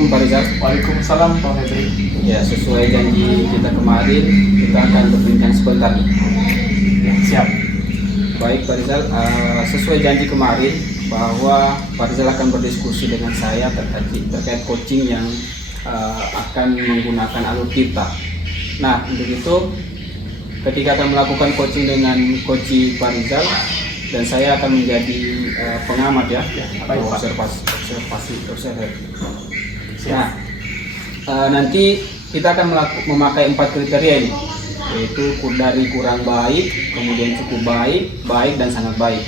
Assalamualaikum Pak Rizal. Waalaikumsalam Pak Febri. Ya, sesuai janji kita kemarin, kita akan berbincang sebentar nih. Ya, siap. Baik Pak Rizal, sesuai janji kemarin bahwa Pak Rizal akan berdiskusi dengan saya terkait coaching yang akan menggunakan alur kita. Nah, untuk itu ketika akan melakukan coaching dengan Coach Pak Rizal dan saya akan menjadi pengamat ya, atau observasi. Nah, nanti kita akan memakai 4 kriteria ini, yaitu dari kurang baik, kemudian cukup baik, baik dan sangat baik.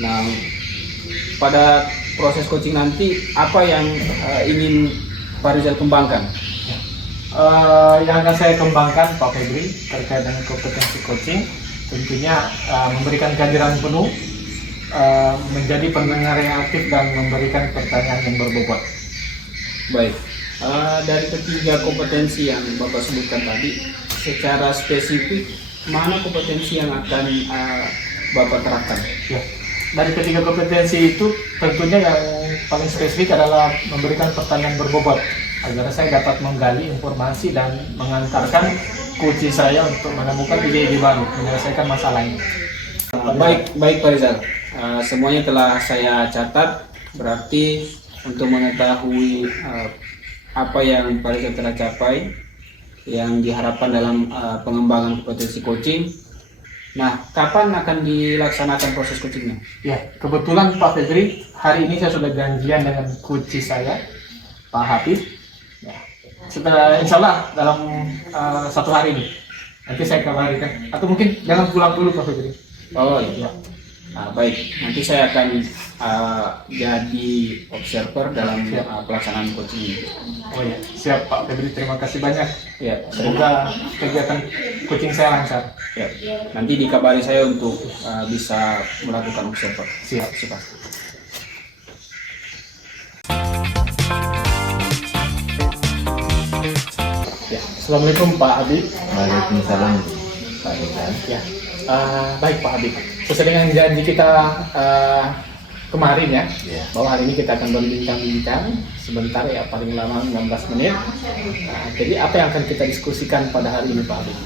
Nah, pada proses coaching nanti apa yang ingin Pak Rizal kembangkan? Yang akan saya kembangkan Pak Febri terkait dengan kompetensi coaching, tentunya memberikan kehadiran penuh, menjadi pendengar yang aktif dan memberikan pertanyaan yang berbobot. Baik, dari ketiga kompetensi yang Bapak sebutkan tadi, secara spesifik mana kompetensi yang akan Bapak terapkan? Ya. Dari ketiga kompetensi itu tentunya yang paling spesifik adalah memberikan pertanyaan berbobot agar saya dapat menggali informasi dan mengantarkan coach saya untuk menemukan ide-ide baru menyelesaikan masalah ini. Baik Pak Rizal, semuanya telah saya catat. Berarti untuk mengetahui apa yang Pak Rizal telah capai, yang diharapkan dalam pengembangan kompetensi coaching. Nah, kapan akan dilaksanakan proses coachingnya? Ya, kebetulan Pak Febri, hari ini saya sudah janjian dengan coach saya, Pak Habib. Ya, setelah insya Allah dalam 1 hari ini, nanti saya kabarikan. Atau mungkin jangan pulang dulu Pak Febri. Oh iya. Nah, baik, nanti saya akan jadi observer dalam pelaksanaan coaching ini. Oh ya, siap Pak Febri, terima kasih banyak. Ya, Semoga kegiatan coaching saya lancar. ya. Nanti dikabari saya untuk bisa melakukan observer. Siap. Siap. Ya, Assalamualaikum Pak Habib. Waalaikumsalam Pak Rizal. Ya, baik Pak Habib. Sesuai dengan janji kita kemarin ya, Ya. bahwa hari ini kita akan berbincang-bincang sebentar ya, paling lama 16 menit. Jadi apa yang akan kita diskusikan pada hari ini Pak Habib?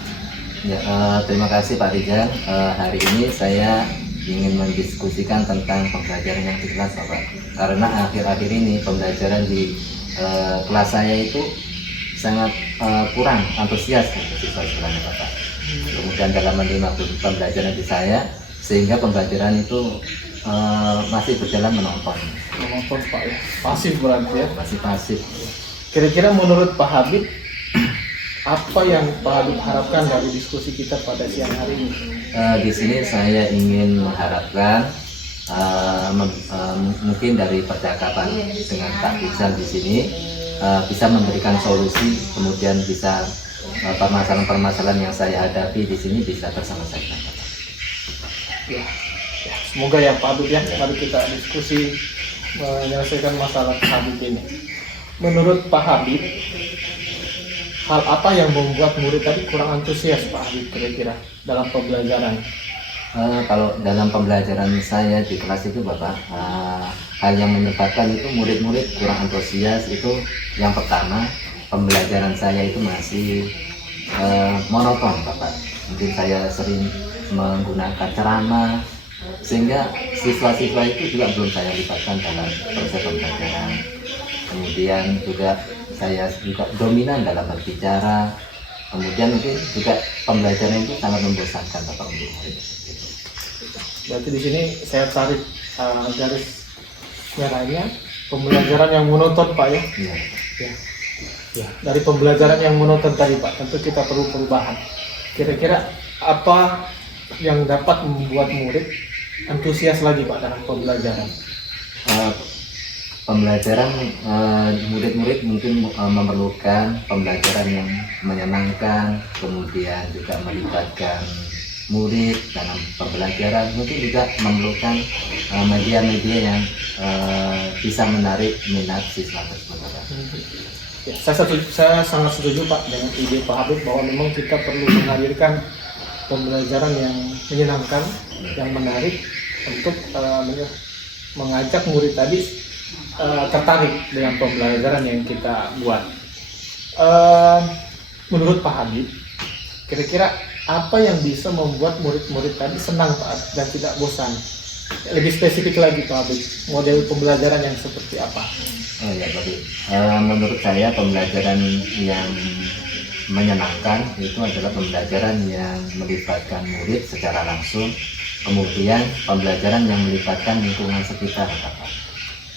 Ya, terima kasih Pak Rizal. Hari ini saya ingin mendiskusikan tentang pembelajaran yang di kelas Bapak. Karena akhir-akhir ini pembelajaran di kelas saya itu sangat kurang antusias siswa-siswanya Bapak. Kemudian dalam menerima pembelajaran di saya, sehingga pembelajaran itu masih berjalan menonton. Menonton Pak ya, pasif berarti ya. Masih pasif. Kira-kira menurut Pak Habib, apa yang Pak Habib harapkan dari diskusi kita pada siang hari ini? Di sini saya ingin mengharapkan mungkin dari percakapan dengan Pak Rizal di sini bisa memberikan solusi, kemudian bisa permasalahan-permasalahan yang saya hadapi di sini bisa terselesaikan. Ya, semoga ya Pak Habib ya, mari kita diskusi menyelesaikan masalah Pak Habib ini. Menurut Pak Habib, hal apa yang membuat murid tadi kurang antusias Pak Habib kira-kira dalam pembelajaran? Kalau dalam pembelajaran saya di kelas itu Bapak, hal yang menyebabkan itu murid-murid kurang antusias itu yang pertama, pembelajaran saya itu masih monoton Bapak. Mungkin saya sering menggunakan ceramah, sehingga siswa-siswa itu juga belum saya libatkan dalam proses pembelajaran. Kemudian juga saya juga dominan dalam berbicara. Kemudian mungkin juga pembelajaran itu sangat membosankan Bapak untuk murid. Berarti di sini saya tarik garis merahnya, pembelajaran yang monoton Pak ya. Ya. Ya, dari pembelajaran yang monoton tadi Pak, tentu kita perlu perubahan. Kira-kira apa yang dapat membuat murid antusias lagi Pak dalam pembelajaran? Pembelajaran murid-murid mungkin memerlukan pembelajaran yang menyenangkan, kemudian juga melibatkan murid dalam pembelajaran, mungkin juga memerlukan media-media yang bisa menarik minat siswa tersebut. Ya, saya sangat setuju Pak dengan ide Pak Habib bahwa memang kita perlu menghadirkan pembelajaran yang menyenangkan, yang menarik untuk mengajak murid tadi tertarik dengan pembelajaran yang kita buat. Menurut Pak Habib, kira-kira apa yang bisa membuat murid-murid tadi senang Pak dan tidak bosan? Lebih spesifik lagi Pak Habib, model pembelajaran yang seperti apa? Oh ya, baik. Menurut saya pembelajaran yang menyenangkan itu adalah pembelajaran yang melibatkan murid secara langsung, kemudian pembelajaran yang melibatkan lingkungan sekitar, Bapak.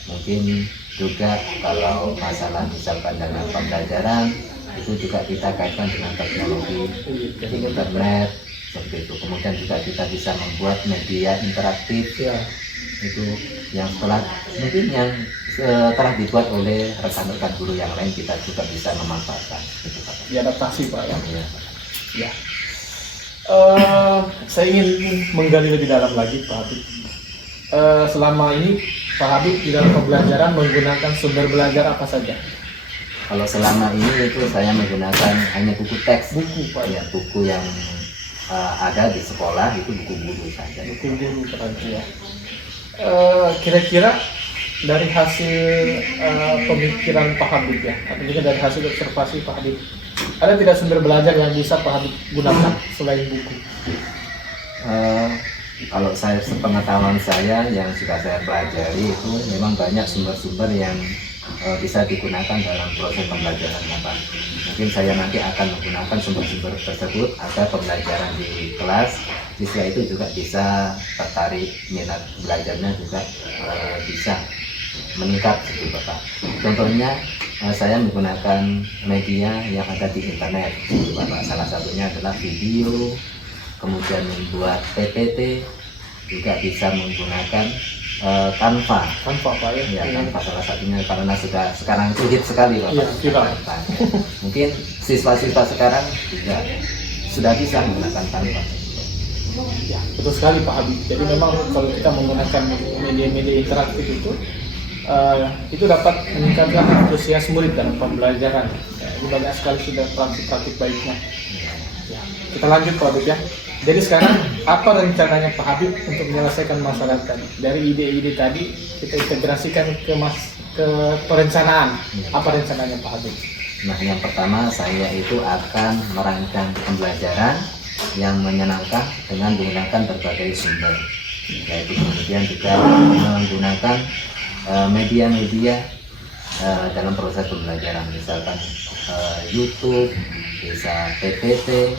Mungkin juga kalau masalah misalkan dalam pembelajaran itu juga kita kaitkan dengan teknologi internet seperti itu. Kemudian juga kita bisa membuat media interaktif Ya, itu yang telah dibuat oleh rekan-rekan guru yang lain, kita juga bisa memanfaatkan itu, Pak. diadaptasi Pak ya. Ya. Ya. Saya ingin menggali lebih dalam lagi Pak Habib. Selama ini Pak Habib di dalam pembelajaran menggunakan sumber belajar apa saja? Kalau selama ini itu saya menggunakan hanya buku teks, Buku Pak ya, ya, buku yang ada di sekolah itu buku guru saja. buku guru berarti ya. Kira-kira dari hasil pemikiran Pak Habib ya, atau juga dari hasil observasi Pak Habib, ada tidak sumber belajar yang bisa Pak Habib gunakan selain buku? Kalau saya sepengetahuan saya yang sudah saya pelajari itu memang banyak sumber-sumber yang bisa digunakan dalam proses pembelajaran, Bapak. Mungkin saya nanti akan menggunakan sumber-sumber tersebut agar pembelajaran di kelas siswa itu juga bisa tertarik, minat belajarnya juga bisa meningkat gitu, Bapak. Contohnya saya menggunakan media yang ada di internet gitu, Bapak. Salah satunya adalah video, kemudian membuat PPT, juga bisa menggunakan Canva. Tanpa Pak ya? Ya, Canva salah satunya karena sekarang itu hit sekali, Bapak. Iya, viral. Canva. Mungkin siswa-siswa sekarang juga sudah bisa menggunakan Canva. Ya, betul sekali Pak Habib. Jadi memang kalau kita menggunakan media-media interaktif itu dapat meningkatkan antusias murid dalam pembelajaran. Ya, ini banyak sekali sudah praktik-praktik baiknya. Ya, kita lanjut Pak Habib ya. Jadi sekarang apa rencananya Pak Habib untuk menyelesaikan masalah tadi? Dari ide-ide tadi kita integrasikan ke perencanaan. Apa rencananya Pak Habib? Nah, yang pertama saya itu akan merancang pembelajaran yang menyenangkan dengan menggunakan berbagai sumber, yaitu kemudian juga menggunakan media-media dalam proses pembelajaran, misalkan YouTube, bisa PPT,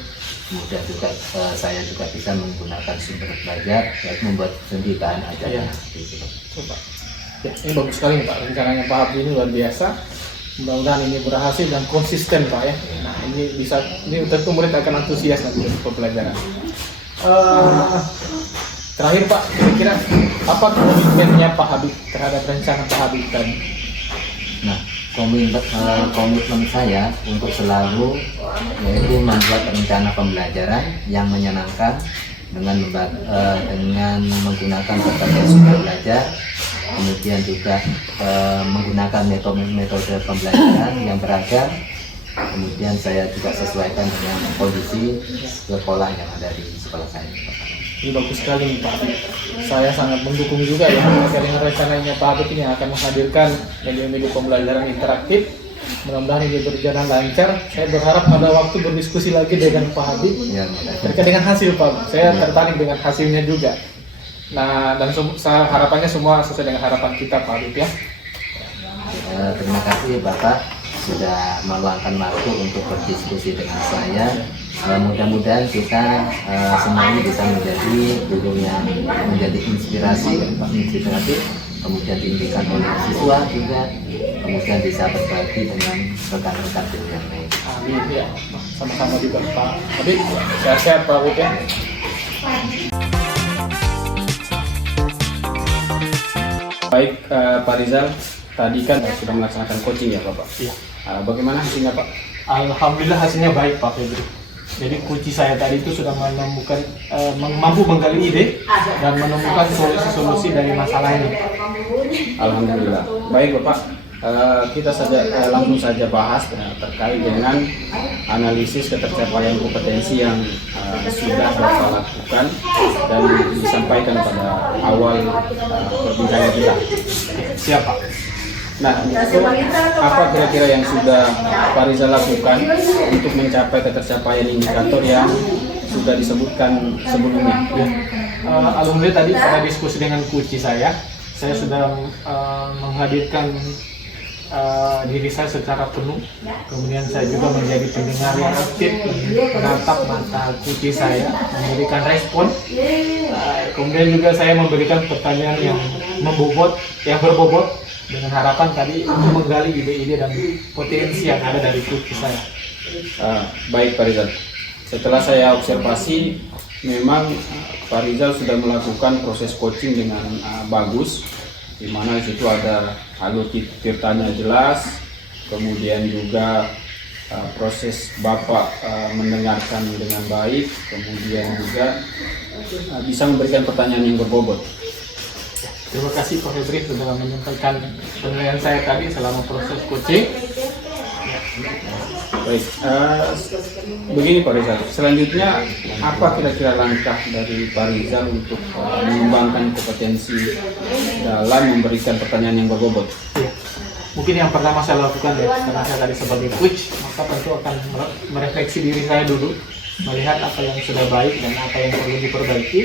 kemudian juga saya juga bisa menggunakan sumber belajar, yaitu membuat sendiri bahan ajarnya. Gitu. Coba. Ya, ini bagus sekali nih, Pak. Rencananya Pak Habib ini luar biasa. Mudah-mudahan ini berhasil dan konsisten Pak ya. Nah ini tentu murid akan antusias nanti untuk pembelajaran. Terakhir Pak, kira-kira apa komitmennya Pak Habib terhadap rencana Pak Habib tadi? Nah, komitmen saya untuk selalu yaitu membuat rencana pembelajaran yang menyenangkan dengan menggunakan berbagai sumber belajar, kemudian juga menggunakan metode pembelajaran yang beragam, kemudian saya juga sesuaikan dengan kondisi sekolah yang ada di sekolah saya. Ini bagus sekali nih Pak Habib. Saya sangat mendukung juga ya terkait dengan rencananya Pak Habib ini akan menghadirkan media-media pembelajaran interaktif. Mudah-mudahan ini berjalan lancar. Saya berharap ada waktu berdiskusi lagi dengan Pak Habib terkait dengan hasil Pak. Saya tertarik dengan hasilnya juga. Nah, dan harapannya semua sesuai dengan harapan kita Pak Habib ya. Terima kasih Bapak sudah meluangkan waktu untuk berdiskusi dengan saya. Mudah-mudahan kita semua ini bisa menjadi guru yang menjadi inspirasi, kemudian diimpikan oleh siswa juga, kemudian bisa berbagi dengan rekan-rekan guru yang lain. Amin ya. Sama-sama juga Pak Habib. Sehat-sehat Pak Habib ya. Baik Pak Rizal, tadi kan sudah melaksanakan coaching ya Bapak? Iya. Bagaimana hasilnya Pak? Alhamdulillah hasilnya baik Pak Febri. Jadi kunci saya tadi itu sudah menemukan mampu menggali ide dan menemukan solusi-solusi dari masalah ini. Alhamdulillah. Baik Bapak, kita langsung saja bahas terkait dengan analisis ketercapaian kompetensi yang sudah Bapak lakukan dan disampaikan pada awal perbincangan kita. Siapa? Nah, itu apa kira-kira yang sudah Pak Rizal lakukan untuk mencapai ketercapaian indikator yang sudah disebutkan sebelumnya? Alhamdulillah tadi pada diskusi dengan kunci saya sudah menghadirkan diri saya secara penuh. Kemudian saya juga menjadi pendengar yang aktif, menatap mata kunci saya, memberikan respon. Kemudian juga saya memberikan pertanyaan yang berbobot dengan harapan tadi untuk menggali ide-ide dan potensi yang ada dari kunci saya. Baik Pak Rizal, setelah saya observasi memang Pak Rizal sudah melakukan proses coaching dengan bagus, di mana di situ ada alur tirtanya jelas, kemudian juga proses Bapak mendengarkan dengan baik, kemudian juga bisa memberikan pertanyaan yang berbobot. Terima kasih Pak Febri sudah menyampaikan penilaian saya tadi selama proses coaching. Baik, begini Pak Rizal, selanjutnya apa kira-kira langkah dari Pak Rizal untuk mengembangkan kompetensi dalam memberikan pertanyaan yang berbobot? Ya. Mungkin yang pertama saya lakukan ya, karena saya tadi sebagai coach, maka tentu akan merefleksi diri saya dulu, melihat apa yang sudah baik dan apa yang perlu diperbaiki.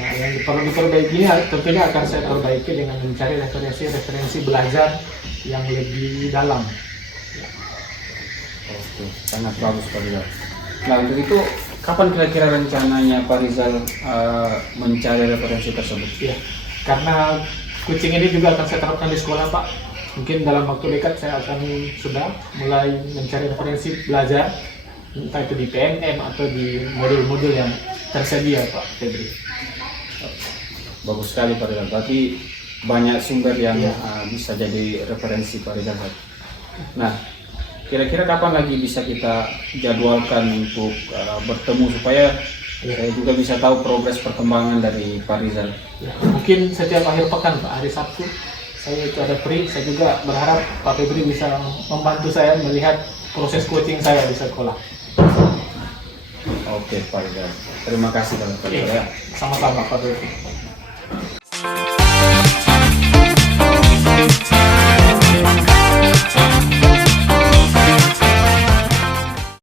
Nah, yang perlu diperbaiki ini tentunya akan saya perbaiki dengan mencari referensi belajar yang lebih dalam. Oke, sangat bagus Pak Rizal. Nah, untuk itu kapan kira-kira rencananya Pak Rizal mencari referensi tersebut? Ya, karena coaching ini juga akan saya terapkan di sekolah Pak. Mungkin dalam waktu dekat saya akan sudah mulai mencari referensi belajar, entah itu di PNM atau di modul-modul yang tersedia Pak Febri. Bagus sekali Pak Rizal, berarti banyak sumber yang bisa jadi referensi Pak Rizal. Nah, kira-kira kapan lagi bisa kita jadwalkan untuk bertemu supaya saya juga bisa tahu progres perkembangan dari Pak Rizal? Ya, mungkin setiap akhir pekan Pak, hari Sabtu saya itu ada free. Saya juga berharap Pak Febri bisa membantu saya melihat proses coaching saya di sekolah. Oke Pak Rizal, terima kasih Pak Rizal. Sama-sama Pak Febri.